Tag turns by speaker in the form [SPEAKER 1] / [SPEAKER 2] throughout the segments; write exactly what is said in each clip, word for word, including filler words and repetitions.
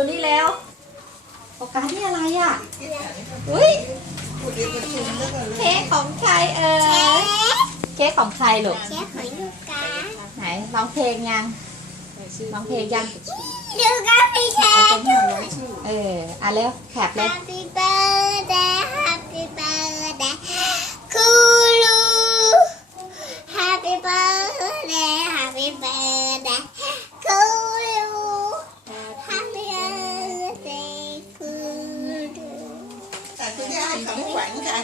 [SPEAKER 1] นี่แล้วโฟกัสนี่อะไรอ่ะอุ้ยเค้กของใครเอ่ยเค้กของใครลูก
[SPEAKER 2] เชฟของลูกกา
[SPEAKER 1] ไหนร้องเพลงยังร้องเพลงยัง
[SPEAKER 2] ลูกกาพี่เชฟ
[SPEAKER 1] เอออ่ะเร็วแคปเลย
[SPEAKER 2] Happy birthday Happy birthday คูลู Happy birthday Happy birthday คูลู Happy birthday คูลู
[SPEAKER 3] แต่คุณย่าให้ของขวัญค่ะ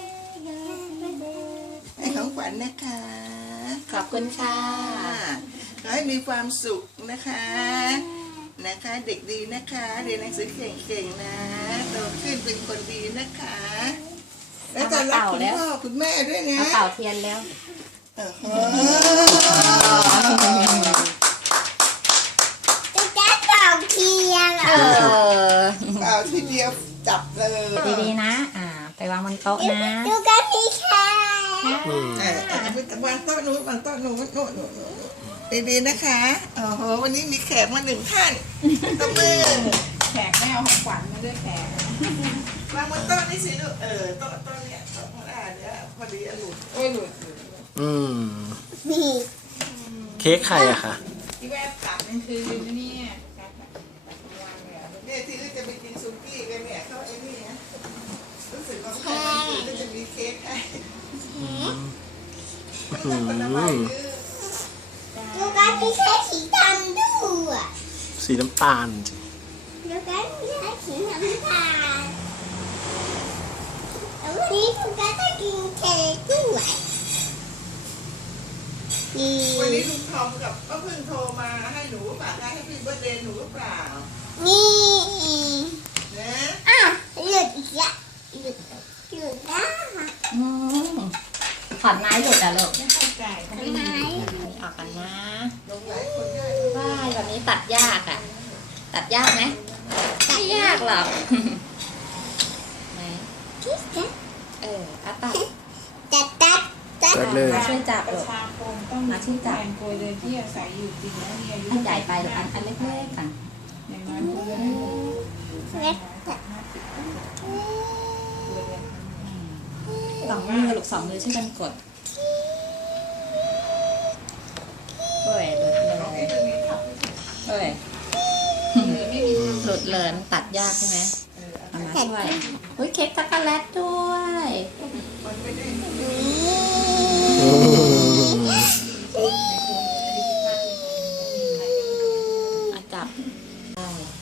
[SPEAKER 3] ให้ของขวัญนะคะ
[SPEAKER 1] ขอบคุณค่ะ
[SPEAKER 3] ขอให้มีความสุขนะคะนะคะเด็กดีนะคะเรียนหนังสือเก่งๆนะโตขึ้นเป็นคนดีนะคะแล้วจะรักคุณพ่อคุณแม่ด้วยนะ
[SPEAKER 1] เอาเป่าเทียนแล้ว
[SPEAKER 3] เออ
[SPEAKER 2] ลูกกาเป่าเทียน
[SPEAKER 1] เออ
[SPEAKER 3] เอาทีเดียวจับเลย
[SPEAKER 1] ดีๆนะ อ่า ไปวางบนโต๊ะนะ
[SPEAKER 2] ลูกกาพี่เชฟ
[SPEAKER 3] เออเอาไปวางโต๊ะนู้นวางโต๊ะนู้นโน่นโน่นโน่นดีๆนะคะโอ้โหวันนี้มีแขกมาหนึ่งท่านตบมือ
[SPEAKER 4] แขกไม่เอาของขวัญมาด้วยแขก
[SPEAKER 3] วางบนโต๊ะนี่สิลูกเออโต๊ะโต๊ะเนี้ยโต๊ะอ่าเนี่ยพอดีอรุณ
[SPEAKER 4] โอ้ยหลุดหลุด
[SPEAKER 5] อืม
[SPEAKER 2] นี่
[SPEAKER 5] เค้กใครอะคะ
[SPEAKER 4] ที่แวบตัดนั่นคือเนี่ยตัดตัดตัดวางเลยอะ
[SPEAKER 3] เนี่ยที่เราจะไปกินซุกี้กันเนี่ยเขาไอ้นี่นะรู้สึกว่าแค่ก็จะมีเค้กให้
[SPEAKER 5] อืม
[SPEAKER 3] ผลไม้ยืด
[SPEAKER 2] ลูกกาพี่เชฟสีดำด้วย
[SPEAKER 5] สีน้ำตาลจริง
[SPEAKER 2] ลูกกาพี่เชฟสีน้ำตาลแล้ววันนี้ลูกกาจะกินเค้กด้วยนี่
[SPEAKER 3] วันนี้ลุงทอมกับป้าพึ่งโทรมาให้หนูป่ะคะให้พี่เบิร์ดเดย์หนูหรือเปล่า
[SPEAKER 2] นี่
[SPEAKER 3] นะ
[SPEAKER 2] อ้าวหลุดอีกแล้วหลุดหลุดได้
[SPEAKER 1] อืมขอนไม้หลุดอ่ะลูก
[SPEAKER 4] ไม่เข้าใจเขาไม่
[SPEAKER 2] ทำไม
[SPEAKER 4] มี
[SPEAKER 1] ออกกันนะ
[SPEAKER 3] ลงหลายคนได้
[SPEAKER 1] ว้ายแบบนี้ตัดยากอ่ะ ตัดยากไหมไม่ยากหรอกไหน
[SPEAKER 2] คิดนะ
[SPEAKER 1] เออเอาตัด
[SPEAKER 2] ตัดตัดตัด
[SPEAKER 5] ตัดเลย
[SPEAKER 1] มาช่วยจับ
[SPEAKER 4] ป
[SPEAKER 1] ลู
[SPEAKER 4] ระ
[SPEAKER 1] ก
[SPEAKER 4] ชาคมต้องมีที่แทนโกยเลยที่อาศัยอยู่จริงแล้วมีอายุ
[SPEAKER 1] อันใหญ่ไปหรืออันอันเล็กๆอ่ะ
[SPEAKER 4] อย่างน้อยคุณจะได้เล็กห้าสิบตัวเรียน
[SPEAKER 1] สองมือลูกสองมือช่วยกันกดโอ้ยหลุดเลยโอ้ย
[SPEAKER 4] หรือไม่มี
[SPEAKER 1] หลุดเลยมันตัดยากใช่ไหม
[SPEAKER 4] เออ
[SPEAKER 1] เอามาช่วยอุ้ยเค้กช็อกโกแลตด้วย
[SPEAKER 3] มันไม่ได้
[SPEAKER 5] อืม
[SPEAKER 1] อ่ะจับได้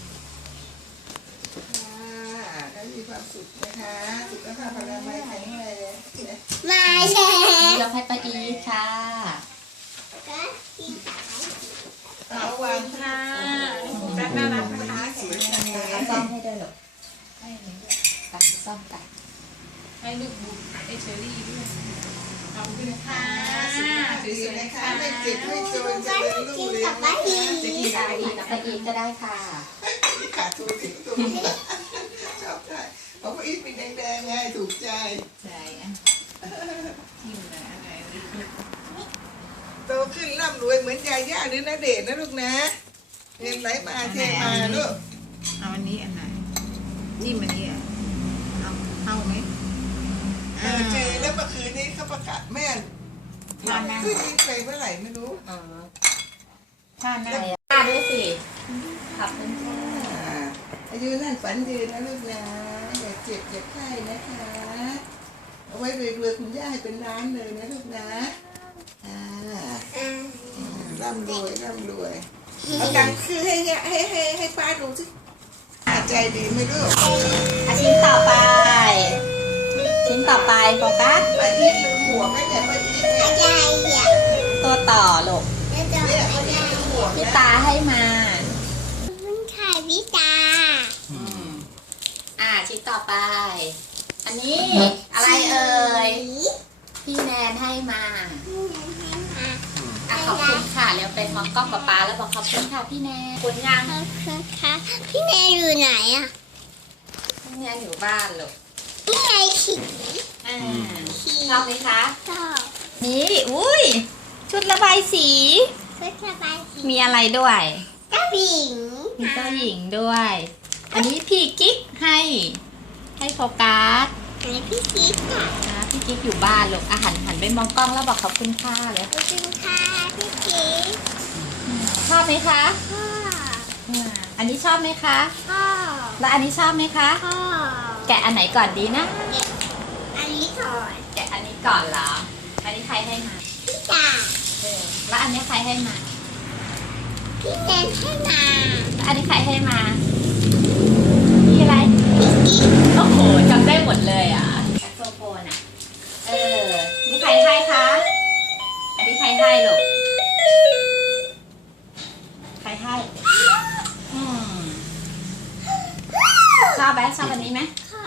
[SPEAKER 3] ให้มีความสุขนะคะสุขภาพพลังกายแข็งแรง
[SPEAKER 2] มาแชร์
[SPEAKER 1] ยกให้ป้าอีทค่ะ
[SPEAKER 2] ก็กินตัด
[SPEAKER 3] เอาวาง
[SPEAKER 4] ค่ะน่าน่ารักนะคะ
[SPEAKER 3] สวยงาม
[SPEAKER 1] เอาซ่อมให้ด้วยหรอ
[SPEAKER 4] ให้หนู
[SPEAKER 1] ตัดซ่อมกัน
[SPEAKER 4] ให้ลูกบุญไอเชอรี่ด้วยขอบคุณค่ะ
[SPEAKER 3] สุขภาพดีนะคะไม่เจ็บไม่จนเจะเริญรุ่ง
[SPEAKER 2] กิน
[SPEAKER 3] เรือง
[SPEAKER 2] กับป้าฮี
[SPEAKER 4] จะกิน
[SPEAKER 1] ป้า
[SPEAKER 4] อะไร
[SPEAKER 1] อี
[SPEAKER 4] อี
[SPEAKER 1] ท
[SPEAKER 4] ก
[SPEAKER 1] กับป้าอีทก็ได้ค่ะ
[SPEAKER 3] ขาดทุนถึงตัวชอบใจเพราะว่าอีทเป็นแดงๆไงถูกใจ
[SPEAKER 4] ใช่อ่ะจิ้มเลยอะไรดี
[SPEAKER 3] โตขึ้นร่ำรวยเหมือนยาย่าหรือณเดชน์นะลูกนะเงินไหลมาเทมาลูก
[SPEAKER 4] เอาอันนี้อันไหนจิ้มอันนี้อ่ะเอาเอาไหม
[SPEAKER 3] เออเจอแล้วเมื่อคืนนี้เขาประกาศแม่น
[SPEAKER 4] ทานนะ
[SPEAKER 3] ขึ้นนี้ไปเมื่อไหร่ไม่รู้
[SPEAKER 1] อ๋อ
[SPEAKER 4] ทานนะ
[SPEAKER 1] ป้าด้วยสิขอบคุณค่ะ
[SPEAKER 3] อ่าอายุนั่นฝันยืนนะลูกนะอย่าเจ็บอย่าไข้นะคะเอาไว้รวยๆคุณย่าให้เป็นร้านเลยนะลูกนะอ่าร่ำรวยร่ำรวยเอาตังค์คือให้ให้ให้ให้ป้าดูสิใจดีไหมลูก
[SPEAKER 1] อ่ะชิ้นต่อไป ชิ้นต่อไปโฟกัส
[SPEAKER 3] ป้าอีทลืมหัวไหมเนี่ยป้าอีทเนี่ย
[SPEAKER 2] อะไรอ่ะ
[SPEAKER 1] ตัวต่อลูก
[SPEAKER 2] แล้วจะ
[SPEAKER 3] เนี่ย
[SPEAKER 2] อะ
[SPEAKER 3] ป้า
[SPEAKER 2] ไร
[SPEAKER 3] อีทลืมหัว
[SPEAKER 1] พี่
[SPEAKER 3] นะ
[SPEAKER 1] ตาให้มา
[SPEAKER 2] มันขายวิตา
[SPEAKER 1] อ่าชิ้นต่อไป อันนี้อะไรเอ่ย พี่แนนให้มาอ่ะขอบคุณค่ะเร็วไปมองกล้องป๊าป๊าแล้วบอกขอบคุณค่ะพี่แนนคุณยัง
[SPEAKER 2] ขอบคุณค่ะพี่เนยอยู่ไหนอ่ะ
[SPEAKER 1] พี่แนนอยู่บ้านลูก
[SPEAKER 2] พี่เนยขี่
[SPEAKER 1] อ่าชอบไหมคะ
[SPEAKER 2] ชอบ
[SPEAKER 1] นี่อุ้ยชุดระบายสี
[SPEAKER 2] เพื่อสบายสี
[SPEAKER 1] มีอะไรด้วย
[SPEAKER 2] กระบิ่ง
[SPEAKER 1] มมีเจ้าหญิงด้วย อันนี้พี่กิ๊กให้ ให้โฟกัส
[SPEAKER 2] อันนี้พี่กิ๊กอ่ะ
[SPEAKER 1] นะพี่กิ๊กอยู่บ้านลูกอาหารหันไปมองกล้องแล้วบอกขอบคุณค่าเลย
[SPEAKER 2] ขอบคุณค่ะพี่กิ๊ก
[SPEAKER 1] ชอบไหมคะ
[SPEAKER 2] พ่อ
[SPEAKER 1] อ่าอันนี้ชอบไหมคะ
[SPEAKER 2] พ่อ
[SPEAKER 1] แล้วอันนี้ชอบไหมคะ
[SPEAKER 2] พ่อ
[SPEAKER 1] แกะอันไหนก่อนดีนะ
[SPEAKER 2] อันนี้ก่อน
[SPEAKER 1] แกะอันนี้ก่อนเหรอ อันนี้ใครให้มา
[SPEAKER 2] พี่จ๋า
[SPEAKER 1] เออแล้วอันนี้ใครให้มา
[SPEAKER 2] พี่เต้นให้มา
[SPEAKER 1] แล้วอันนี้ใครให้มาพี่อะไร
[SPEAKER 2] พี่กิ๊ก
[SPEAKER 1] โอ้โหจำได้หมดเลยอ่ะแซกโซโฟนอ่ะ เออ นี่ใครให้คะ อันนี้ใครให้ลูก ใครให้ อืมชอบไหมชอบอันนี้ไหม
[SPEAKER 2] ค่ะ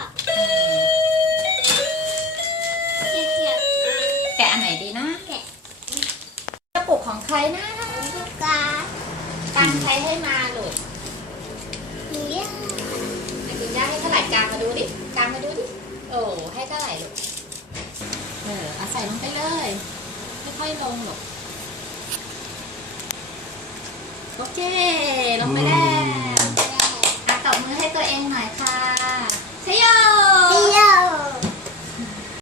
[SPEAKER 2] เกี่ยว
[SPEAKER 1] แกะอันไหนดีนะ
[SPEAKER 2] แกะ
[SPEAKER 1] กระปุกของใครนะ
[SPEAKER 2] ลูกกา
[SPEAKER 1] ตังค์ใครให้มาลูก
[SPEAKER 2] หนูย่า
[SPEAKER 1] ไอ้คุณย่าให้เท่าไหร่กางมาดูดิกางมาดูดิ โอ้ให้เท่าไหร่ลูก เออเอาใส่ลงไปเลยค่อยๆลงลูกโอเค ลงไปแล้ว